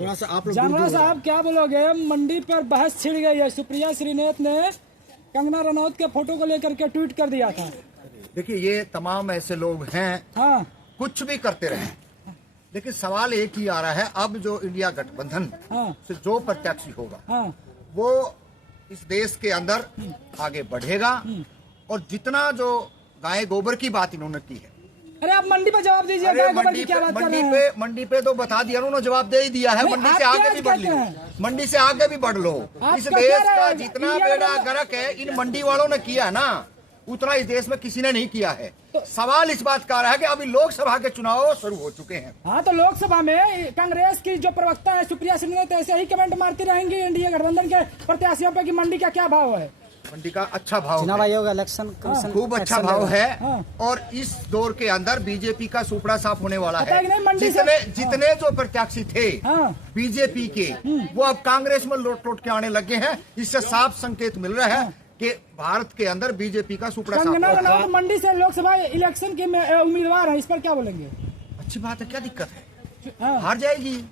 थोड़ा सा आप लोग जांगड़ा साहब क्या बोलोगे? मंडी पर बहस छिड़ गई है। सुप्रिया श्रीनेत ने कंगना रनौत के फोटो को लेकर के ट्वीट कर दिया था। देखिए, ये तमाम ऐसे लोग हैं, हाँ, कुछ भी करते रहे, लेकिन सवाल एक ही आ रहा है, अब जो इंडिया गठबंधन हाँ, से जो प्रत्याशी होगा हाँ, वो इस देश के अंदर आगे बढ़ेगा। और जितना जो गाय गोबर की बात इन्होंने की है, अरे आप मंडी पे जवाब दीजिए। अरे गाय गोबर की क्या बात कर रहे हैं? मंडी पे तो बता दिया उन्होंने, जवाब दे ही दिया है। नहीं, मंडी आप से आगे क्या भी बढ़ कहते लो, हैं? मंडी से आगे भी बढ़ लो। आप इस क्या देश कह रहे का हैं? जितना इंडिया बेड़ा में- गर्क है इन मंडी वालों ने किया है ना, उतना इस देश में किसी ने नहीं किया है। तो सवाल इस बात का आ रहा है कि अभी लोकसभा के चुनाव शुरू हो चुके हैं। हाँ, तो लोकसभा में कांग्रेस की जो प्रवक्ता है सुप्रिया श्रीनेत ऐसे ही कमेंट मारती रहेंगी इंडिया गठबंधन के प्रत्याशियों पे कि मंडी का क्या भाव है। मंडी का अच्छा भाव चुनाव है, आयोग इलेक्शन कमीशन खूब अच्छा भाव है। हाँ। और इस दौर के अंदर बीजेपी का सुपड़ा साफ होने वाला पता है कि नहीं, है। मंडी से- जितने जो प्रत्याशी थे हाँ। बीजेपी के, वो अब कांग्रेस में लौट लौट के आने लगे हैं। इससे साफ संकेत मिल रहा है कि भारत के अंदर बीजेपी का सुपड़ा साफ कंगना होगा। रनौत मंडी से लोकसभा इलेक्शन के उम्मीदवार है, इस पर क्या बोलेंगे? अच्छी बात है, क्या दिक्कत है? हाँ, हार जाएगी,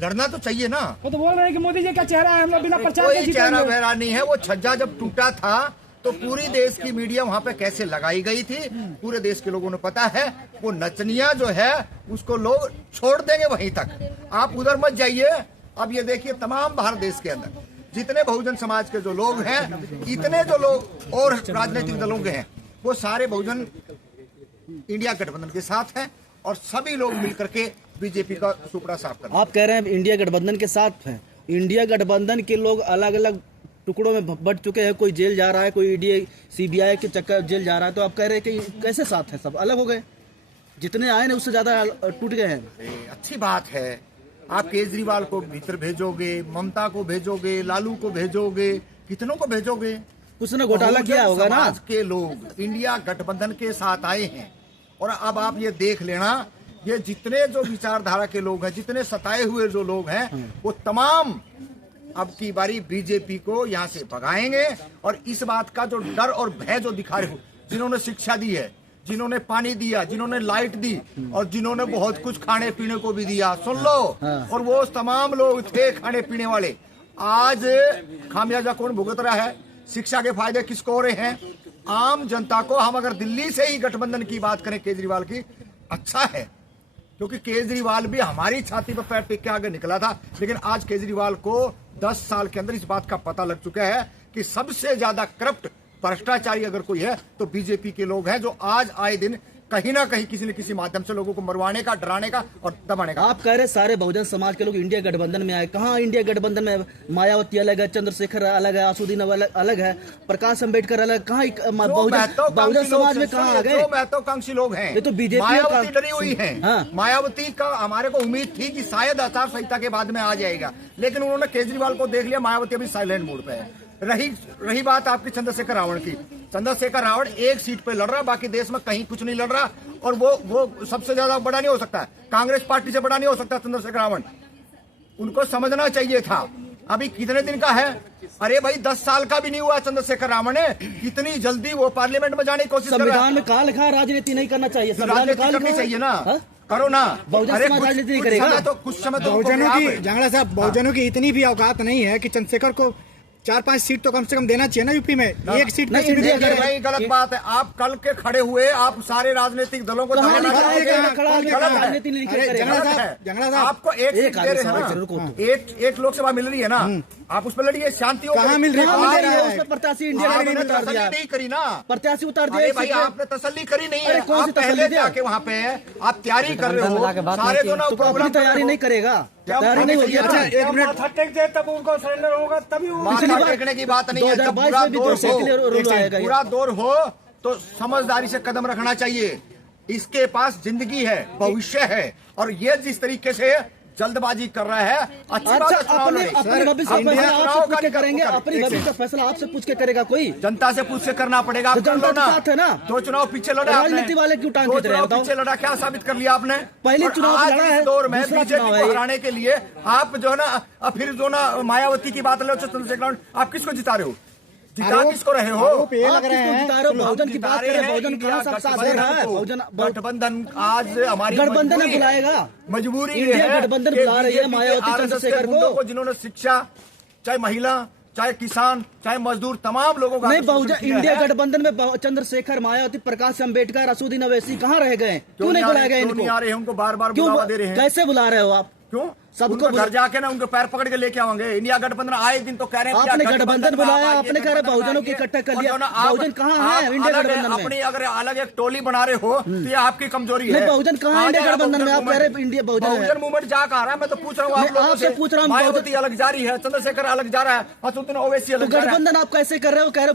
लड़ना तो चाहिए ना। वो तो बोल रहे हैं कि मोदी जी का चेहरा है, हम लोग बिना प्रचार के कोई चेहरा जीतेंगे। वहरा नहीं है। वो छज्जा जब टूटा था तो पूरी देश की मीडिया वहां पे कैसे लगाई गई थी, पूरे देश के लोगों ने पता है। वो नचनिया जो है उसको लोग छोड़ देंगे वहीं तक, आप उधर मत जाइए। अब ये देखिए, तमाम भारत देश के अंदर जितने बहुजन समाज के जो लोग हैं, इतने जो लोग और राजनीतिक दलों के हैं, वो सारे बहुजन इंडिया गठबंधन के साथ हैं और सभी लोग मिलकर के बीजेपी का सुपड़ा साफ कर। आप कह रहे हैं इंडिया गठबंधन के साथ हैं। इंडिया गठबंधन के लोग अलग अलग टुकड़ों में बंट चुके हैं, कोई जेल जा रहा है, कोई ईडी सीबीआई के चक्कर जेल जा रहा है, तो आप कह रहे हैं कि कैसे साथ है? सब अलग हो गए, जितने आए ना उससे ज्यादा टूट गए हैं। अच्छी बात है, आप केजरीवाल को भीतर भेजोगे, ममता को भेजोगे, लालू को भेजोगे, कितनों को भेजोगे? कुछ ने घोटाला किया होगा ना। समाज के लोग इंडिया गठबंधन के साथ आए हैं और अब आप ये देख लेना, ये जितने जो विचारधारा के लोग हैं, जितने सताए हुए जो लोग हैं, वो तमाम अब की बारी बीजेपी को यहाँ से भगाएंगे। और इस बात का जो डर और भय जो दिखा रहे हो, जिन्होंने शिक्षा दी है, जिन्होंने पानी दिया, जिन्होंने लाइट दी और जिन्होंने बहुत कुछ खाने पीने को भी दिया, सुन लो। और वो तमाम लोग थे खाने पीने वाले, आज खामियाजा कौन भुगत रहा है? शिक्षा के फायदे किसको हो रहे हैं? आम जनता को। हम अगर दिल्ली से ही गठबंधन की बात करें केजरीवाल की, अच्छा है, क्योंकि केजरीवाल भी हमारी छाती पर पैर टिक के आगे निकला था। लेकिन आज केजरीवाल को 10 साल के अंदर इस बात का पता लग चुका है कि सबसे ज्यादा करप्ट भ्रष्टाचारी अगर कोई है तो बीजेपी के लोग हैं, जो आज आए दिन कहीं ना कहीं किसी न किसी माध्यम से लोगों को मरवाने का, डराने का और दबाने का। आप कह रहे सारे बहुजन समाज के लोग इंडिया गठबंधन में आए। कहाँ इंडिया गठबंधन में? मायावती अलग है, चंद्रशेखर अलग है, आसुद्दीन अलग है, प्रकाश अंबेडकर अलग। कहाँ बहुजन समाज में कहाँ आ गए? महत्वाकांक्षी लोग हैं। ये तो बीजेपी मायावती डरी हुई है। हाँ। मायावती का हमारे को उम्मीद थी कि शायद आचार संहिता के बाद में आ जाएगा, लेकिन उन्होंने केजरीवाल को देख लिया, मायावती अभी साइलेंट मोड पे है। रही बात आपकी चंद्रशेखर रावण की, चंद्रशेखर रावण एक सीट पे लड़ रहा, बाकी देश में कहीं कुछ नहीं लड़ रहा। और वो सबसे ज्यादा बड़ा नहीं हो सकता, कांग्रेस पार्टी से बड़ा नहीं हो सकता चंद्रशेखर रावण। उनको समझना चाहिए था। अभी कितने दिन का है? अरे भाई 10 साल का भी नहीं हुआ चंद्रशेखर रावण ने, कितनी जल्दी वो पार्लियामेंट में जाने की कोशिश कर रहा है। संविधान में कहा लिखा है राजनीति नहीं करना चाहिए? राजनीति करनी चाहिए ना, करो ना। बहुजन समाज राजनीति नहीं करेगा तो कुछ समय तो बहुजनों की, जांगड़ा साहब, बहुजनों की इतनी भी औकात नहीं है कि चंद्रशेखर को 4-5 सीट तो कम से कम देना चाहिए ना यूपी में। एक सीट नहीं, नहीं, गलत बात है। आप कल के खड़े हुए, आप सारे राजनीतिक दलों को राजनीति नहीं करेगा। आपको एक सीट दे रहे हैं, एक लोकसभा मिल रही है ना, आप उस पर लड़िए, शांति हो। कहाँ मिल रही है? प्रत्याशी इंडिया नहीं करी ना, प्रत्याशी उतार अरे भाई आपने तसल्ली करी नहीं है। आप पहले जाके वहाँ पे आप तैयारी कर रहे हो, सारे जो ना प्रॉब्लम तैयारी नहीं करेगा, तैयारी नहीं होगी। अच्छा, एक मिनट, तब उनको सरेंडर होगा, तभी वो माथा टेकने की बात नहीं है। जब पूरा दौर हो तो समझदारी से कदम रखना चाहिए। इसके पास जिंदगी है, भविष्य है, और ये जिस तरीके से जल्दबाजी कर रहा है, अच्छी बात है। अपने भविष्य का फैसला आपसे पूछ के करेंगे, अपने भविष्य का फैसला आपसे पूछ के करेगा कोई? जनता से पूछ के करना पड़ेगा। आप जनता के साथ है ना। 2 चुनाव पीछे लड़ा, राजनीति वाले क्यों टांग खींच रहे हैं? पीछे लड़ा, क्या साबित कर लिया आपने? पहले चुनाव लड़ा है, दौर में दूसरा बीजेपी चुनाव को है। हराने के लिए आप जो है ना, फिर जो ना मायावती की बात लो, चंद्रशेखर रावण, आप किसको जिता रहे हो? जिता किसको रहे हो? आरोप ये लग आप रहे किसको हैं जिता रहे हो? बहुजन की बात करें, बहुजन कहाँ सब साथ दे रहा है? बहुजन गठबंधन आज हमारी गठबंधन मजबूरी है। बुलाएगा, मजबूरी ये इंडिया है गठबंधन कि बुला रही है BJP के मायावती RSS चंद्रशेखर के गुंडों को। जिन्होंने शिक्षा, चाहे महिला, चाहे किसान, चाहे मजदूर, तमाम लोगों का नहीं, आकर्षण बहुजन किया इंडिया है। गठबंधन में चंद्रशेखर, मायावती, प्रकाश अम्बेडकर, असुद्दीन ओवैसी कहाँ रह गए? क्यों नहीं बुलाया गया क्यों नहीं इनको? आ रहे हैं? उनको बार बार क्यों बुलावा दे रहे हैं। कैसे बुला रहे हो आप? क्यों? सबको उनको घर जाके ना उनके पैर पकड़ के लेके आएंगे। इंडिया गठबंधन आए दिन तो कह रहे हैं आपने क्या गठबंधन बुलाया, आपने कह रहे बहुजनों की इकट्ठा कर लिया। बहुजन कहाँ है इंडिया गठबंधन में? अपनी अगर अलग एक टोली बना रहे हो तो ये आपकी कमजोरी है। नहीं, बहुजन कहाँ है इंडिया गठबंधन में? आप कह रहे इंडिया बहुजन मूवमेंट जा कहा रहा है। मैं तो पूछ रहा हूँ आप नहीं, लोगों आपसे से। पूछ रहा हूँ, मायावती अलग जा रही है, चंद्रशेखर अलग जा रहा है, असुद्दीन ओवैसी तो अलग जा रहा है। गठबंधन आप कैसे कर रहे हो? कह रहे हो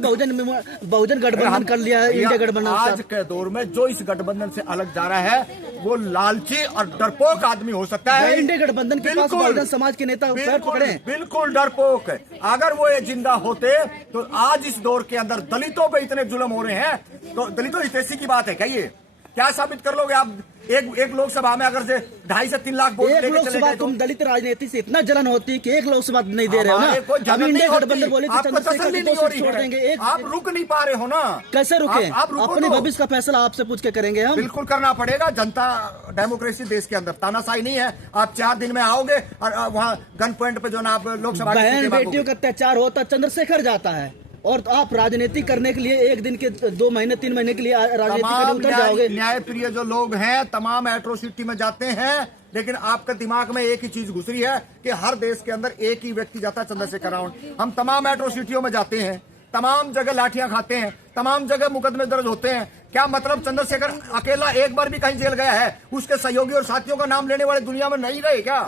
बहुजन गठबंधन कर लिया है इंडिया गठबंधन के आज साथ। के दौर में जो इस गठबंधन से अलग जा रहा है वो लालची और डरपोक आदमी हो सकता है। इंडिया गठबंधन के पास बिल्कुल, बहुजन समाज के नेता पैर बिल्कुल, पकड़े। बिल्कुल डरपोक है। अगर वो ये जिंदा होते तो आज इस दौर के अंदर दलितों पे इतने जुल्म हो रहे हैं तो दलितों हितैषी की बात है क्या? ये क्या साबित कर लोगे आप? एक लोकसभा में अगर से 2.5 से 3 लाख वोट एक लेके चले लोकसभा गए तो तुम दलित राजनीति से इतना जलन होती है कि एक लोकसभा नहीं दे रहे हो हमारे कोई ना। जलन अभी नहीं इंडिया होती। गठबंधन बोले कि आपको चंद्रशेखर तसल्ली को नहीं हो रही छोड़ है। देंगे। एक आप रुक नहीं पा रहे हो ना। कैसे रुके? आप रुको अपने तो। भविष्य का फैसला आपसे पूछ के करेंगे हम। बिल्कुल करना पड़ेगा। जनता डेमोक्रेसी देश के अंदर तानाशाही नहीं है। आप 4 दिन में आओगे और वहाँ गन पॉइंट पे जो ना आप लोकसभा की बहन सीटें बेटियों मांगोगे। का अत्याचार होता चंद्रशेखर जाता है और आप राजनीति करने के लिए एक दिन के 2 महीने 3 महीने के लिए राजनीति करने तमाम उतर जाओगे। न्यायप्रिय जो लोग हैं तमाम एट्रोसिटी में जाते हैं, लेकिन आपके दिमाग में एक ही चीज घुस रही है कि हर देश के अंदर एक ही व्यक्ति जाता है, चंद्रशेखर रावण। हम तमाम एट्रोसिटियों में जाते हैं, तमाम जगह लाठियां खाते हैं, तमाम जगह मुकदमे दर्ज होते हैं। क्या मतलब चंद्रशेखर अकेला एक बार भी कहीं जेल गया है? उसके सहयोगी और साथियों का नाम लेने वाले दुनिया में नहीं रहे क्या?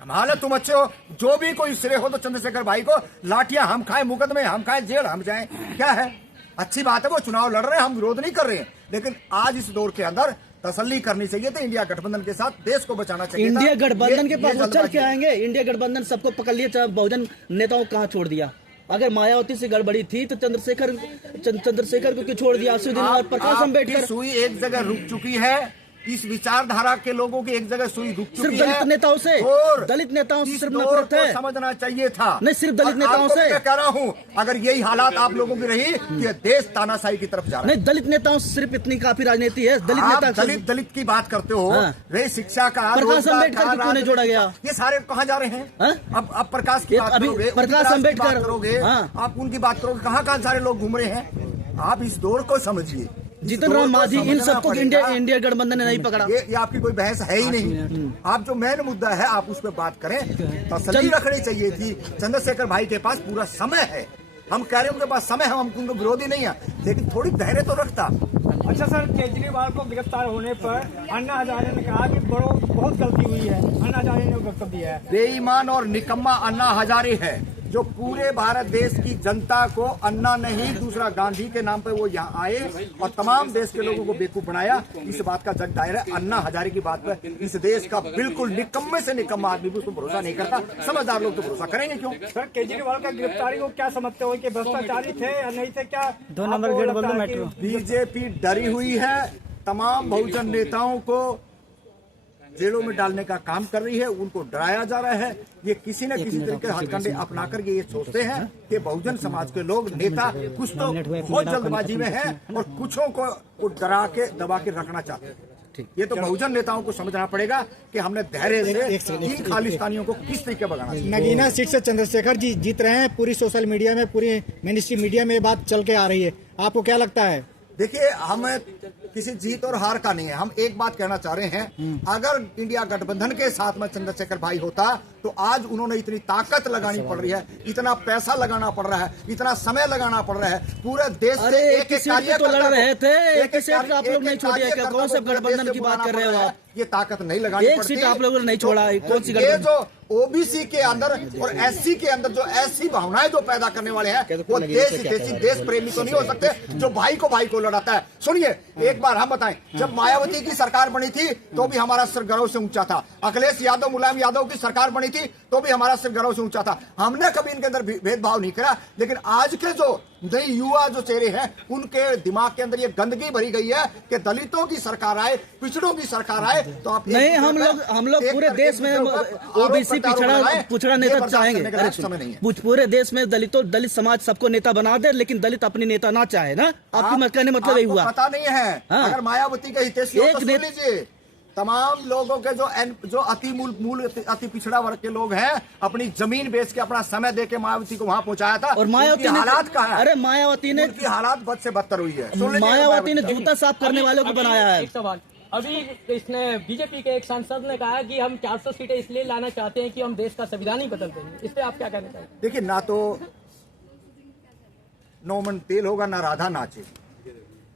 कमाल है, तुम अच्छे हो। जो भी कोई श्रेय हो तो चंद्रशेखर भाई को। लाठियां हम खाए, मुकदमे हम खाए, जेल हम जाएं, क्या है? अच्छी बात है, वो चुनाव लड़ रहे हैं, हम विरोध नहीं कर रहे हैं, लेकिन आज इस दौर के अंदर तसल्ली करनी चाहिए तो इंडिया गठबंधन के साथ देश को बचाना चाहिए। इंडिया गठबंधन के पास वो चल के आएंगे। इंडिया गठबंधन सबको पकड़ लिया, चाहे बहुजन नेताओं को कहाँ छोड़ दिया? अगर मायावती से गड़बड़ी थी तो चंद्रशेखर को क्यों छोड़ दिया? असुद्दीन और प्रकाश अम्बेडकर। सुई एक जगह रुक चुकी है। इस विचारधारा के लोगों की एक जगह सुई रुक सिर्फ चुकी है। दलित नेताओं से, और दलित नेताओं से इस सिर्फ दौर नफरत को है। समझना चाहिए था। नहीं, सिर्फ दलित और नेताओं आपको से। मैं कह रहा हूं, अगर यही हालात आप लोगों की रही कि देश तानाशाही की तरफ जा रहा है। नहीं, दलित नेताओं से सिर्फ इतनी काफी राजनीति है। दलित आप नेता दलित की बात करते हो। हाँ। वे शिक्षा का, प्रकाश रोजगार अम्बेडकर का, को क्यों नहीं जोड़ा गया? ये सारे कहाँ जा रहे हैं? हाँ? अब प्रकाश की ये बात अभी करोगे, उनकी प्रकाश बात की अम्बेडकर, बात करोगे, हाँ। आप उनकी बात करोगे, कहाँ सारे लोग घूम रहे हैं? आप इस दौर को समझिए। जीतन राम मांझी, इन सबको इंडिया गठबंधन ने नहीं पकड़ा। ये आपकी कोई बहस है ही नहीं। आप जो मेन मुद्दा है आप उस पर बात करें। तसल्ली रखनी चाहिए थी। चंद्रशेखर भाई के पास पूरा समय है। हम कह रहे हैं उनके पास समय है, हम उनको विरोधी नहीं है, लेकिन थोड़ी धैर्य तो रखता। अच्छा सर, केजरीवाल को गिरफ्तार होने पर अन्ना हजारे ने कहा कि बहुत गलती हुई है। अन्ना हजारे ने वक्तव्य दिया है। बेईमान और निकम्मा अन्ना हजारे है जो पूरे भारत देश की जनता को अन्ना नहीं दूसरा गांधी के नाम पे वो यहाँ आए और तमाम देश के लोगों को बेवकूफ बनाया। इस बात का जग दायरा है। अन्ना हजारे की बात पर इस देश का बिल्कुल निकम्मे से निकम्मा आदमी भी उसको भरोसा नहीं करता। समझदार लोग तो भरोसा करेंगे क्यों? सर, केजरीवाल का गिरफ्तारी को क्या समझते हो कि भ्रष्टाचारी थे या नहीं थे? क्या 2 नंबर गेट बोल दो मेट्रो। बीजेपी डरी हुई है। तमाम बहुजन नेताओं को जेलों में डालने का काम कर रही है, उनको डराया जा रहा है। ये किसी न किसी तरीके हथकंडे अपना कर ये सोचते हैं कि बहुजन समाज के लोग नेता कुछ तो बहुत जल्दबाजी में हैं और कुछों को डरा के दबा के रखना चाहते हैं। ये तो बहुजन नेताओं को समझना पड़ेगा कि हमने धैर्य से इन खालिस्तानियों को किस तरीके भगाना चाहिए। नगीना सीट से चंद्रशेखर जी जीत रहे हैं। पूरी सोशल मीडिया में, पूरी मिनिस्ट्री मीडिया में ये बात चल के आ रही है। आपको क्या लगता है? देखिए, हम किसी जीत और हार का नहीं है। हम एक बात कहना चाह रहे हैं, अगर इंडिया गठबंधन के साथ में चंद्रशेखर भाई होता तो आज उन्होंने इतनी ताकत लगानी पड़ रही है, इतना पैसा लगाना पड़ रहा है, इतना समय लगाना पड़ रहा है। पूरे देश से एक सीट तो लड़ रहे थे, एक सीट आप लोग नहीं छोड़िए। कौन से गठबंधन की बात कर रहे हो आप? ये ताकत नहीं लगानी एक सीट आप लोगों ने नहीं छोड़ा। कौन सी ये जो ओबीसी के अंदर और एससी के अंदर जो ऐसी भावनाएं जो पैदा करने वाले हैं वो देश प्रेमी तो नहीं हो सकते जो भाई को लड़ाता है। सुनिए, एक बार हम बताएं, जब मायावती की सरकार बनी थी तो भी हमारा सिर गर्व से ऊंचा था। अखिलेश यादव, मुलायम यादव की सरकार बनी थी तो भी हमारा सिर गर्व से ऊंचा था। हमने कभी इनके अंदर भेदभाव नहीं करा। लेकिन आज के जो नई युवा जो चेहरे हैं उनके दिमाग के अंदर ये गंदगी भरी गई है कि दलितों की सरकार आए, पिछड़ों की सरकार आए तो आप नहीं, हम लोग पूरे देश में ओबीसी पिछड़ा नेता चाहेंगे। पूरे देश में दलित समाज सबको नेता बना दे, लेकिन दलित अपनी नेता ना चाहे ना। आपकी कहने मतलब यही हुआ। पता नहीं है। हाँ। अगर मायावती के हितैषी हो तो सुन लीजिए, तमाम लोगों के जो अति पिछड़ा वर्ग के लोग हैं, अपनी जमीन बेच के अपना समय दे के मायावती को वहां पहुंचाया था। और मायावती ने हालात का है, अरे मायावती ने उनकी हालात बद से बदतर हुई है। मायावती ने जूता साफ करने वालों को बनाया है। एक सवाल, अभी इसने बीजेपी के एक सांसद ने कहा कि हम 400 सीटें इसलिए लाना चाहते हैं कि हम देश का संविधान ही बदल देंगे। इस पे आप क्या कहना चाहेंगे? देखिए, ना तो 9 मन तेल होगा ना राधा नाचे।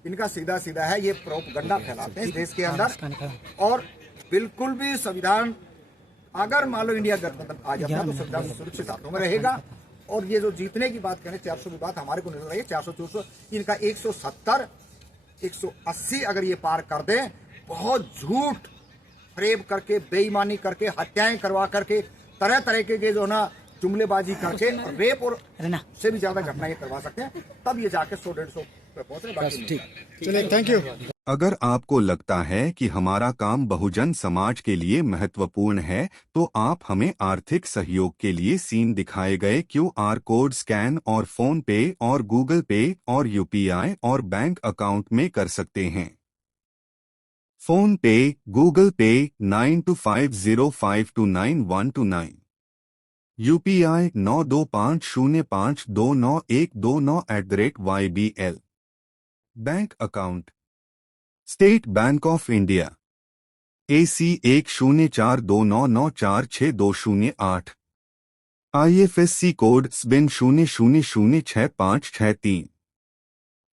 इनका सीधा सीधा है, ये प्रोपगंडा फैलाते हैं देश के अंदर। और बिल्कुल भी संविधान, अगर मान लो इंडिया गठबंधन आ जाता है तो संविधान सुरक्षित हाथों में रहेगा। और ये जो जीतने की बात करें, 400 की बात हमारे को नजर आई है, 400 इनका 170 180 अगर ये पार कर दें, बहुत झूठ फरेब करके, बेईमानी करके, हत्याएं करवा करके, तरह तरह के जो ना जुमलेबाजी करके, और रेप और से भी ज्यादा घटनाएं करवा सकते हैं, तब ये जाके 100-150 पे पहुंच रहे। ठीक, चलिए, थैंक यू। अगर आपको लगता है कि हमारा काम बहुजन समाज के लिए महत्वपूर्ण है, तो आप हमें आर्थिक सहयोग के लिए सीन दिखाए गए QR कोड स्कैन और फोन पे और गूगल पे और UPI और बैंक अकाउंट में कर सकते हैं। फोन पे, गूगल पे 9250529129, UPI 9250529129@YBL। Bank account state bank of India AC 1042994628, IFSC code SBIN 00066563।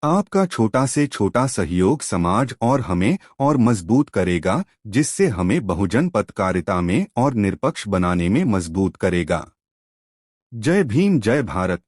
आपका छोटा से छोटा सहयोग समाज और हमें और मजबूत करेगा, जिससे हमें बहुजन पत्रकारिता में और निष्पक्ष बनाने में मजबूत करेगा। जय भीम, जय भारत।